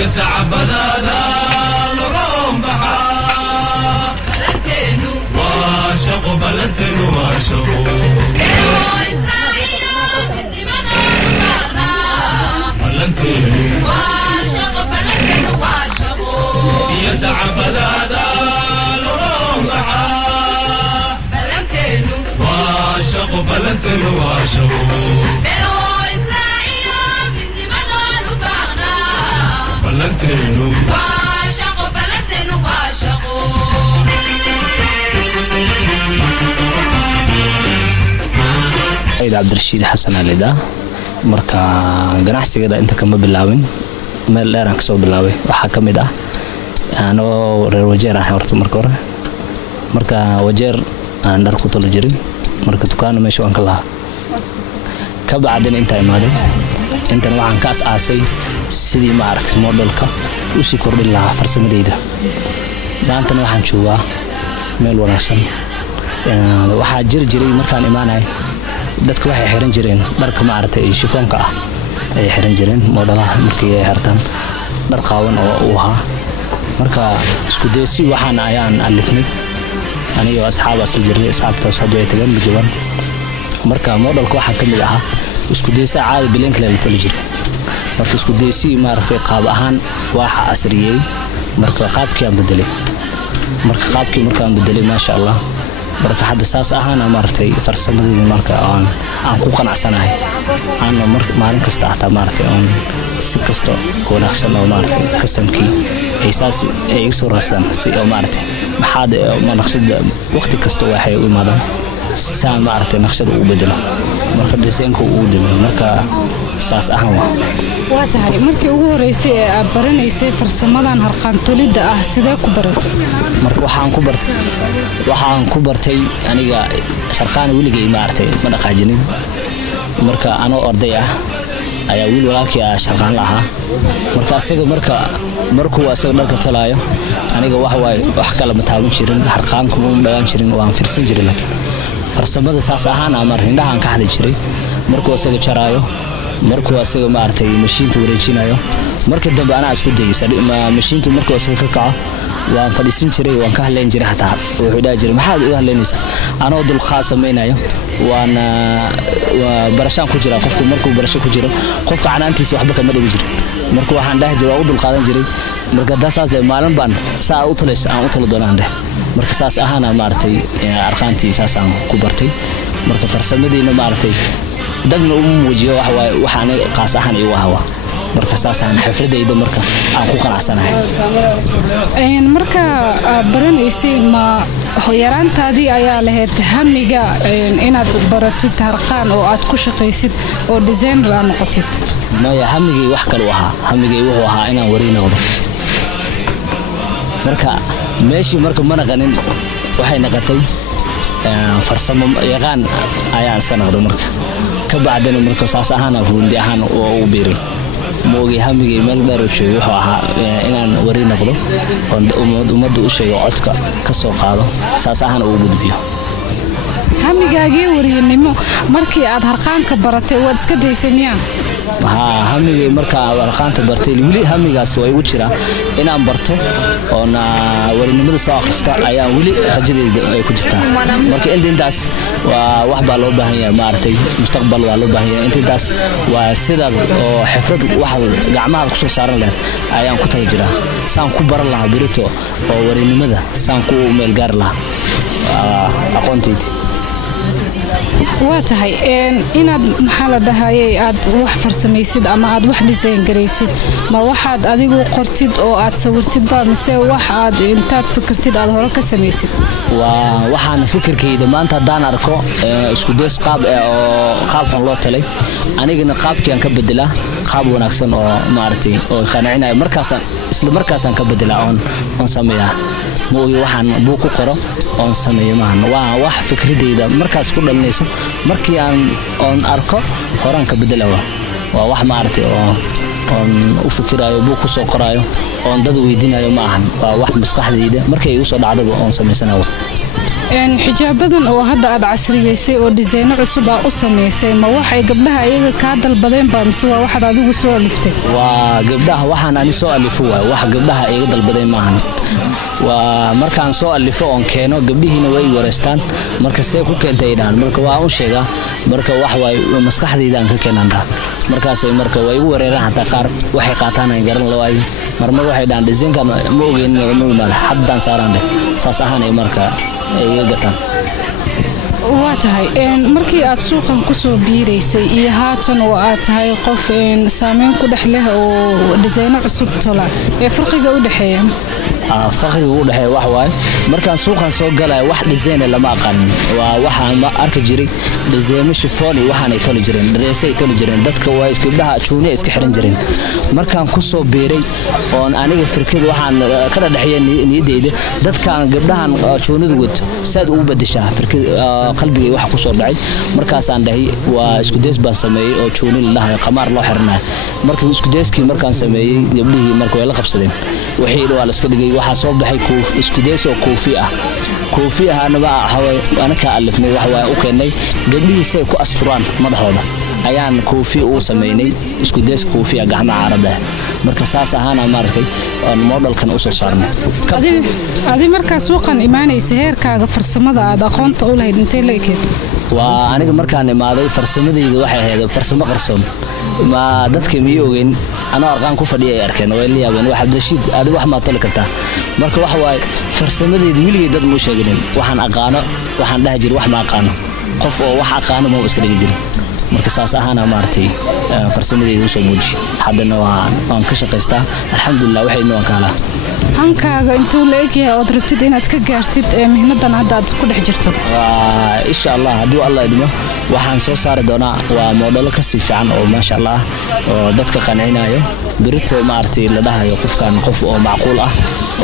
يسعب هذا الروم بحا بلنتينو واشقوا بلنتينو واشقوا بلنتينو واشقوا بلنتينو واشقوا يسعب هذا الروم بحا بلنتينو واشقوا بلنتينو واشقوا بلنتينو واشقوا بلنتينو واشقوا عيد عبد الرشيد حسن عليدا marka ganacsigeeda inta kama bilaabin meel dheer aan ka soo bilaabay waxa kamid ah anoo reer wajeer ah horta marka wajeer aan dhar ku tolo jiray marka dukaan meesha aan ka lahaa ka bacdin inta imaaday intan waxaan ka aasay sidii ma aragtay modelka u sii kordhin lahaa farsamadeyda maanta waxaan joogaa meel wanaagsan waxaa jiray markaan imaanay dadku waxay xiran jireen dharka ma aragtay shifoonka ah ay xiran jireen modelaha markii ay xirtaan dhar qaawan oo uu ahaa marka isku daysi waxaan ayaan alifnay aniga asxaab asal jiray asxaabtaas hadda ay tagaan bijaban marka modelka waxa kamid ahaa isku daysi caadi bileen kale la tolo jiray marka isku daysi ma aragtay qaab ahaan waxa asriyay marka qaabkii aan bedelay markaan bedelay ma sha Allah marka hadda saas ahaan ma aragtay farsamadii marka aan ku qanacsanahay aan maalin kasta ahtaa ma aragtay aan si kasta wanaagsan oo ma aragtay kastamkii ay saas ay soo raastaan si oo ma aragtay maxaad ma naqshada waqti kasta waxay u imaadaan saa ma aragtay naqshada u bedelo marka deegaanka uu dibay marka saas ahaan waa tahay markii ugu horeysay ee aad baranaysay farsamadan harqaan tolida ah sidee ku baratay marka waxaan ku bartay aniga sharqaan wiligay ma aragtay ma dhaqaajinin marka anoo orday ah ayaa wiil walaalkii ah sharqaan lahaa marka asaga markuu asaga dharka tolaayo aniga wax kala ma taaban jirin harqaanku ma dhagaan jirin waan fiirsan jiray laakiin farsamada saas ahaan ama indhahan ka hadli jiray markuu asaga jaraayo markuu asaga ma aragtay mashiinta wareejinayo marka dambe ana isku dayay mashiintu markuu asaga ka kaco waan fadhiisin jiray waan ka hadleen jiray hataa wuxuu dhahay jiray maxaad u hadleenaysaa anoo dulqaad sameeynayo waana barashaan ku jira qofku markuu barasho ku jiro qofka canaantiisa waxba kama dhibi jiray marka waxaan dhahay jiray waa u dulqaadan jiray marka dasaas ay maalin baan saa u taleys aan u talo doonaan dhahay marka saas ahaan ma aragtay arqaantii saas aan ku bartay marka farsamadiina ma aragtay dadna u muujiyo waxaan qaas ahaan igu ahaa marka saasaan xafladayda marka aan ku qanacsanahay marka baranaysay ma yaraantaadii ayaa lahayd hamiga inaad baratid harqaan oo aad ku shaqaysid oo designer aad noqotid maya hamigay wax kale ahaa hamigay wuxuu ahaa inaan wareynawdo marka meeshii marka ma naqanin waxay noqotay farsamo yaqaan ayaan iska noqday marka ka bacdina marka saas ahaan fuundi ahaan oo u biiray moogi hamigay meel dheer u joogay wuxuu ahaa inaan wareey noqdo oo ummadda u sheego codka ka soo qaado saas ahaan uu gudbiyo hamigaagii wareeynimo markii aad harqaanka baratay waad iska daysay miyaa hamigay marka harqaanta bartay wili hamigaas way ugu jiraa inaan barto oo wareynimada soo akhristo ayaa wili rajadeyda ay ku jirtaa marka intaas waa wax baa loo baahan yahay ma aragtay mustaqbal waa loo baahan yahay intaas waa sida oo xifrad wax gacmaha ku soo saaran leh ayaan ku tala jiraa saan ku baran lahaa birito oo wareynimada saan ku meel gaar lahaa aqoontayda waa tahay inaad maxaa la dhahayay aad wax farsamaysid ama aad wax design garaysid ma waxaad adigu qortid oo aad sawirtid ba mise wax aad intaad fikirtid aad hore ka samaysid waxaan fikirkayda maanta haddaan arko isku days qaab xun loo talay anigana qaabkii aan ka bedelaa qaab wanaagsan oo maaragtay oo qanacinayo markaasaan ka bedelaa oon sameeyaa moogi waxaan buu ku qoro oon sameeyo maahan waa wax fikradeyda markaas ku dhalinayso markii aan arko horaan ka bedelawa waa wax maaragtay oon u fikirayo buu ku soo qoraayo oon dad weydiinayo maahan waa wax maskaxdeyda markay igu soo dhacdaba oon samaysanayo xijaabadan oo hadda aad casriyeysay oo disayno cusub ah u samaysay ma waxay gabdhaha iyaga kaa dalbadeen baa mise waa waxaad adigu soo aliftay waa gabdhaha waxaan ani soo alifo waay wax gabdhaha iga dalbadeen maahan waa markaan soo alifo oon keeno gabdhihiina way wareystaan marka see ku keentay dhahan marka waa u sheegaa marka wax waay maskaxdaydan ka keenan dhaha markaasay marka way igu wareeraan hataa qaar waxay qaataan aan garan lawaay marmar waxay dhahan dizaynkan ma ogeyn ma imaada haddaan saaraan dheh saas ahaanay marka iga gataan waa tahay markii aad suuqan ku soo biiraysay iyo haatan oo aad tahay qof saameyn ku dhex leh oo disayno cusub tola ee farqiga u dhaxeeya farqiga u dhaxeeya wax waay markaan suuqan soo galay wax disayna lama aqaanin waa waxaan ma arki jiray disayno shifoon iyo waxaan ay toli jireen dhareysay toli jireen dadka waa gabdhaha juuniya iska xiran jireen markaan ku soo biiray oon aniga firkada waxaan ka dhaxeeyay niyadeyda dadkaan gabdhahan juunida wad saad ugu bedeshaa firkada qalbigay wax ku soo dhacay markaasaan dhahay waa isku deys baan sameeyay oo juuni la dhahay qamaar loo xirnaa markii isku deyskii markaan sameeyay gabdhihii markay way la qabsadeen wixii waa la iska dhigay waxa soo baxay isku deys oo koofi ah anaba anaka alifnay wax waa u keenay gabdhihii say ku asturaan madaxooda ayaan koofi u sameynay isku deys koofi gacmaha carabada marka saas ahaana markay aan modelkan u soo saarnay adi marka suuqan imaanaysa heerkaaga farsamada aad aqoonta u lahayd intee la ekeed waa aniga markaan imaaday farsamadayda waxay ahayd farsamo qarsoon ma dadka ma ogeyn ana arqaan ku fadhiyay arkeen way liyaabeen wax Abdashiid aad wax ma tali kartaa marka wax waay farsamadayda wiligay dad ma sheegin waxaan aqaano waxaan dhahay jir wax ma aqaano qof oo wax aqaano ma iska dhigi jiray marka saas ahaana maartay farsamadayda soo muuji haddana waan ka shaqaystaa alxamdulillah waxay noo kala hankaaga intuu la egyahay oo rabtid inaad ka gaartid mihnadan hadda aad ku dhex jirto insha Allah haddii Allah idmo waxaan soo saari doonaa waa modelo ka sii fiican oo maasha Allah oo dadka qancinayo birito maartay la dhahayo qofkan qof oo macquul ah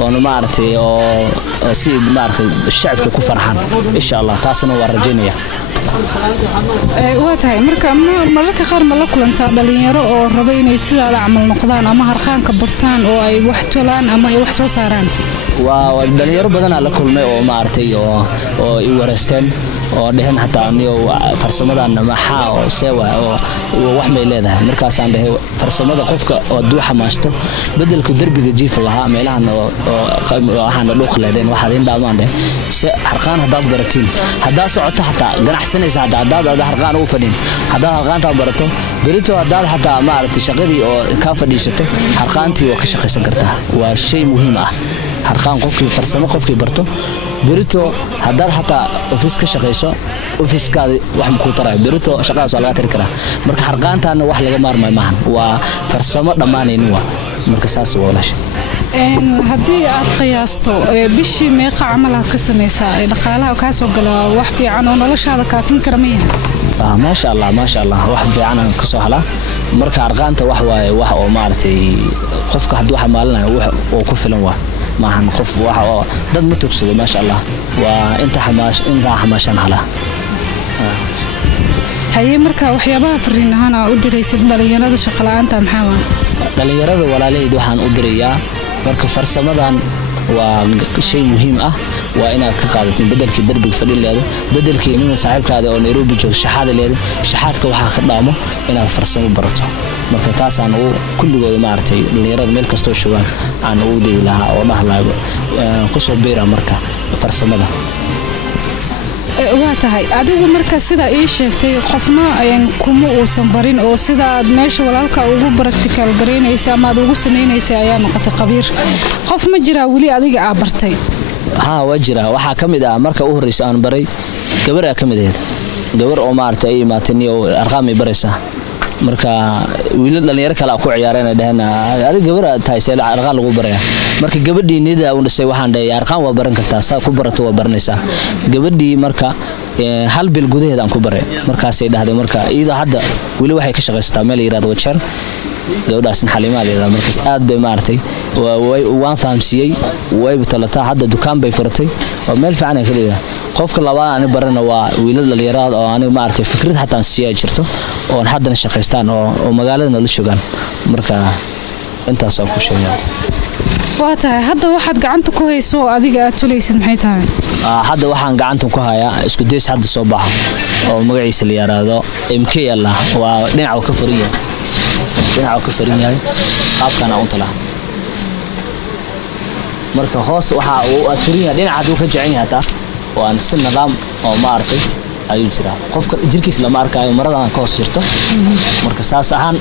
oo maartay oo si maartay shacabka ku farxan insha Allah taasna waa rajaynaya waa tahay marka qaar ma la kulantaa dhalinyaro oo raba inay sidaada camal noqdaan ama harqaanka bartaan oo ay wax tolaan ama ay wax soo saaraan waa dhalinyaro badan la kulmay oo maartay oo i wareysteen oo dhahan hataa aniyo farsamadan maxaa oo seewa oo wax may leedahay markaas aan dhahay farsamada qofka oo duuxa maashto bedelka darbiga jiif lahaa meelahan oo waxaan dhuuq leedeen waxa in dhaamaan dhahay si harqaan hadaad baratiin hadaa socoto hataa ganacsanaysa hadaad harqaan ugu fadhin hadaa harqaanta barato berito hadaad hataa maartay shaqadii oo ka fadhiisato harqaantii waa ka shaqaysan kartaa waa shay muhiim ah harqaan qofkii farsamo qofkii barto berito hadaad hataa office ka shaqayso office-kaadi wax ku taray berito shaqadaas waa laga tiri karaa marka harqaantaana wax laga maarmay maahan waa farsamo dhamaanaynin waa marka saas waa walaasha haddii aad qiyaasto bishii meeqa camal aad ka samaysaa dhaqaalaha ka soo gala wax fiican oo noloshaada kaafin kara ma yahay maasha Allah wax fiican aan ka soo helaa marka harqaanta wax waaye wax oo maartay qofka hadduu xamaalanayo wax oo ku filan waa maahan qof waxa oo dad ma tugsado maasha Allah waa inta xamaashan hala haye marka waxyaabaha fariinahan aad u diraysid dhalinyarada shaqo la'aanta maxaa dhalinyarada walaaleyda waxaan u dirayaa marka farsamadan waa shay muhiim ah waa inaad ka qaadatin bedelkii darbiga fadhi leedo bedelkii inuu saaxiibkaada oo Nairobi joogo shahaada leedo shahaadka waxa ka dhaamo inaad farsamo barato marka taas aan uu kulligooda maartay dhalinyarada meel kasto joogaan aan u dii lahaa oo dhahlaago ku soo beera marka farsamada waa tahay adigu marka sida ii sheegtay qofna kuma uusan barin oo sida aad meesha walaalka ugu practical gareynaysa ama aad ugu sameynaysa ayaa noqotay qabiir qof ma jira wali adiga aad bartay waa jira waxa kamid ah marka u horeysa aan baray gabar kamid ah gabar oo maartay ay imaatay oo arqaam ay baraysa marka wiilal dhalinyaro kale ku ciyaareen dhahan adiga gabar tahay seel arqaan lagu baraya marka gabadhii nida uu dhisay waxaan dhahay arqaan waa baran kartaa saa ku barato waa baranaysaa gabadhii marka hal bil gudaheed aan ku baray markaas ay dhahday marka iyada hadda wali waxay ka shaqaysataa meel yiraahdo wajeer gabadhaasna xalimadeeda markaas aad bay maartay waan fahamsiyay way talataa hadda dukaan bay furatay oo meel fiican ay ka leedahay qofka labaad aan barana waa wiilal dhalinyarada oo aniga maartay fikrad hataan siyaa jirto oo haddana shaqaystaan oo magaalada la joogaan marka intaas oo ku sheegay waa tahay hadda waxaad gacanta ku hayso oo adiga aad tulaysid maxay tahay hadda waxaan gacanta ku hayaa isku days hadda soo baxo oo magaciisa la yiraahdo MK Allah waa dhinaca ka furan yahay qaabkan aan u talaa marka hoos waxa uu asriya dhinaca uu ka jecel yahay waan si nidaam oo ma artay ayuu jira qofka jirkiisa lama arkayo maradan ka hoos jirto marka saas ahaan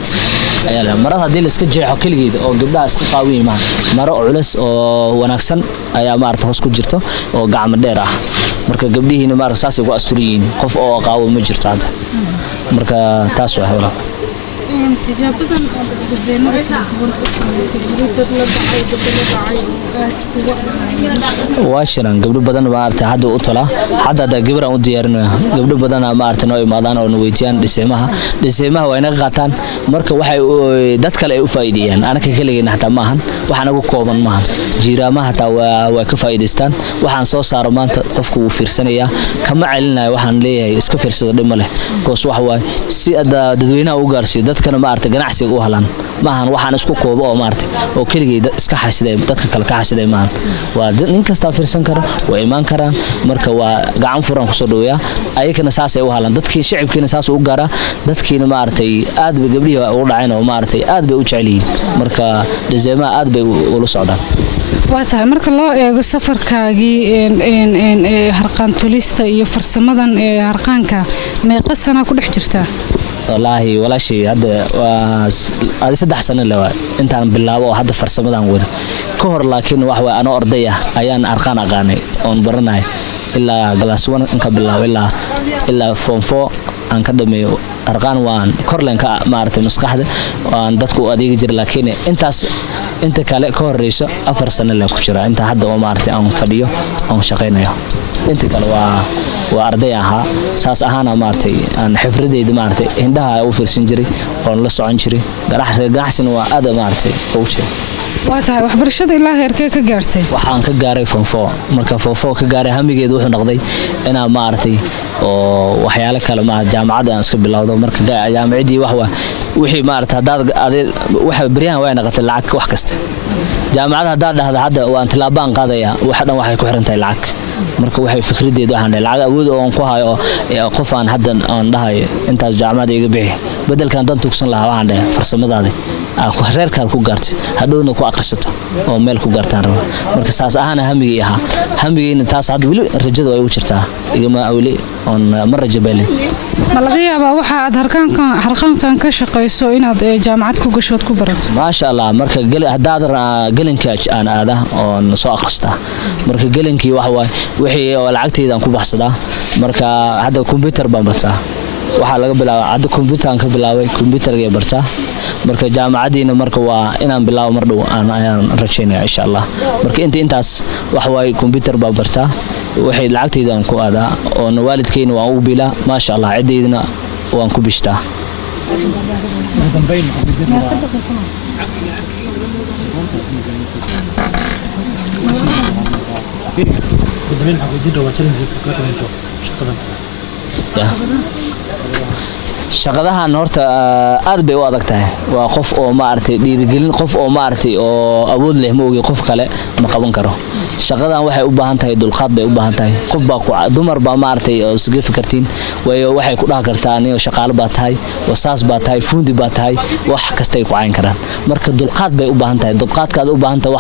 ayaa marada hadii la iska jeexo kaligeed oo gabdhaha iska qaawiyay ma maro culus oo wanaagsan ayaa ma artay hoos ku jirto oo gacmo dheer ah marka gabdhihiina ma arag saas ugu asuriyin qof oo qaawo ma jirto hadda marka taas waa hawla tijaabadan waa shiran gabdho badan ma aragtay hadda u tala hadda gabar aan u diyaarinayo gabdho badan ma aragtay noo imaadaan oo weydiiyaan dhismaha waa inaga qaataan marka waxay dad kale ay u faa'iideeyaan anaka kaligeena hataa maahan waxaan ugu kooban maahan jiiraamaha hataa waa ka faa'iideystaan waxaan soo saaro maanta qofku uu fiirsanaya kama celinayo waxaan leeyahay iska fiirsado dhimo leh koos wax waay si dadweynaha u gaarsiyo dadkana ma aragtay ganacsiga u halaan maahan waxaan isku koobo oo ma aragtay oo kaligeed iska xasiday dadka kale ka xasiday maahan waa nin kasta fiirsan karo way iman karaan marka waa gacan furan ku soo dhaweeyaa ayagana saas ay u halaan dadkii shacabkiina saas u gaara dadkiina ma aragtay aad bay gabdhihi u dhaceen oo ma aragtay aad bay u jeceliin marka dhismaha aad bay ula socdaan waa tahay marka loo eego safarkaagii harqaan tulista iyo farsamadan harqaanka meeqa sana ku dhex jirtaa wallaahi walaashay hadda waa 3 sano laa intaan bilaabo hadda farsamadan wada ka hor laakiin wax way anoo arday ah ayaan harqaan aqaanay oon baranay ilaa glass 1 in ka bilaabo ilaa form 4 aan ka dhameeyo harqaan waan korleenka ma aragtay maskaxda waan dadku u adeegi jiray laakiin inta kale ka horeyso 4 sano la ku jira inta hadda oo ma aragtay aan fadhiyo aan shaqeynayo inta kale waa arday aha saas ahaan ma aragtay aan xifradeeda ma aragtay indhaha u fiirsan jiray oo la socon jiray ganacsiga waa aad ma aragtay oo jeedo waa tahay waxbarashada ilaa heerkee ka gaartay waxaan ka gaaray form 4 marka form 4 ka gaaray hamigeedu wuxuu noqday inaan ma aragtay oo waxyaalo kale ma jaamacad aan iska bilowdo marka jaamacadii wixii ma aragtay waxa bariyahan way noqotay lacag wax kasta jaamacad hadda hadda waan tilaabaan qaadaya wax dhan waxay ku xiran tahay lacag marka waxay fikradeedu waxaan lacag awood oo ku hayo qof aan hadda aan dhahay intaas jaamacad iga bixi bedelkan dan tugsan lahaa waxaan dhahay farsamadaada ku reerkaad ku gaartay hadhowna ku aqrisato oo meel ku gaartaan raba marka saas ahaan hamigeyna taas hadda wali rajada way u jirtaa igama awli on mar rajabeelay ma laga yaabaa waxa aad harqaankan ka shaqeyso inaad jaamacad ku gashood ku barato maasha Allah marka hadaad galinka aan aada oo soo aqrista marka galinkii wax waay wixii oo lacagteedan ku baxsadaa marka hadda computer baan bartaa waxa laga bilaabay hadda computer ka bilaabay computerga bartaa marka jaamacadiina marka waa inaan bilaabo mar dhow aan rajaynaa insha Allah marka intaas wax waay computer baa bartaa waxay lacagteedan ku aadaa oo waalidkayna waan ugu bilaa ma sha Allah ciideedina waan ku bishtaa shaqadahan horta aad bay u adag tahay waa qof oo ma aragtay dhiirigelin qof oo ma aragtay oo awood leh ma ogi qof kale ma qaban karo shaqadan waxay u baahan tahay dulqaad bay u baahan tahay qof baa ku dumar baa ma aragtay oo isga fikirtiin waxay ku dhaha kartaa inay shaqaale baa tahay wasaas baa tahay fundi baa tahay wax kasta ay ku cayn karaan marka dulqaad bay u baahan tahay dulqaadkaad u baahan tahay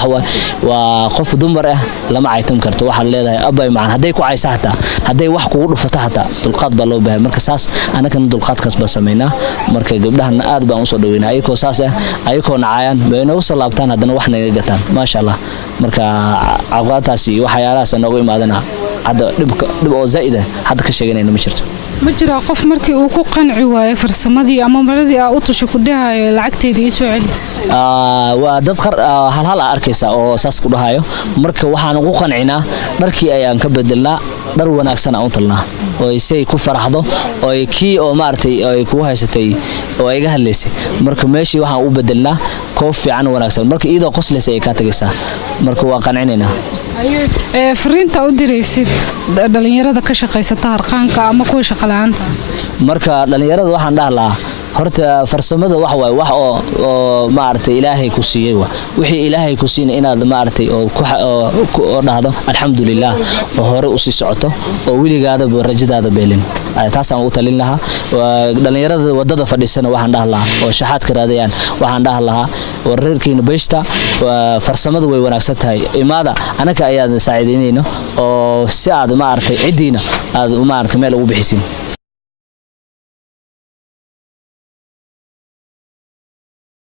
waa qof dumar ah lama caytam karto waxa leedahay abay macaan haday ku caysa hata haday wax kugu dhufato hata dulqaad baa loo baahay marka saas anagana dulqaadkaas sameeyna marka gabdhahan aad baan u soo dhaweynaa ayagoo saas ah ayagoo nacayaan bayna u soo laabtaan hadana wax naga gataan ma sha Allah marka aqoontaasi waxyaalahaas noogu imaadana hadda dib oo zaid ah hadda ka sheeganayna ma jirto ma jira qof markii uu ku qanci waayo farsamadii ama maradii aa u tushay ku dhahayo lacagteedii soo celi waa dad hal arkaysa oo saas ku dhahayo marka waxaan ugu qancinaa dharkii ayaan ka bedelnaa dhar wanaagsan aan u talnaa oo ay ku faraxdo oo kii oo maartay ay ku haysatay oo ay ga hadlaysay marka meeshii waxaan u bedelnaa koof fiican wanaagsan marka iyadoo qoslaysa ay ka tagaysaa marka waa qancinayna fariinta u diraysid dhalinyarada ka shaqeysata harqaanka ama kuwa shaqo la'aanta marka dhalinyarada waxaan dhahlaa horta farsamada wax waay wax oo maartay ilaahay ku siiyay wixii ilaahay ku siiyay inaad maartay oo dhahdo alxamdulillah oo hore u sii socoto oo wiligaada rajadaada beelin taasaan u talin lahaa dhalinyarada wadada fadhiisana waxaan dhahan lahaa oo shaxaadka raadayaan waxaan dhahan lahaa wareerkiina beeshta farsamadu way wanaagsan tahay imaada anaka ayaad saaciideynayno oo si aad maartay cidiina aad maartay meel ugu bixisin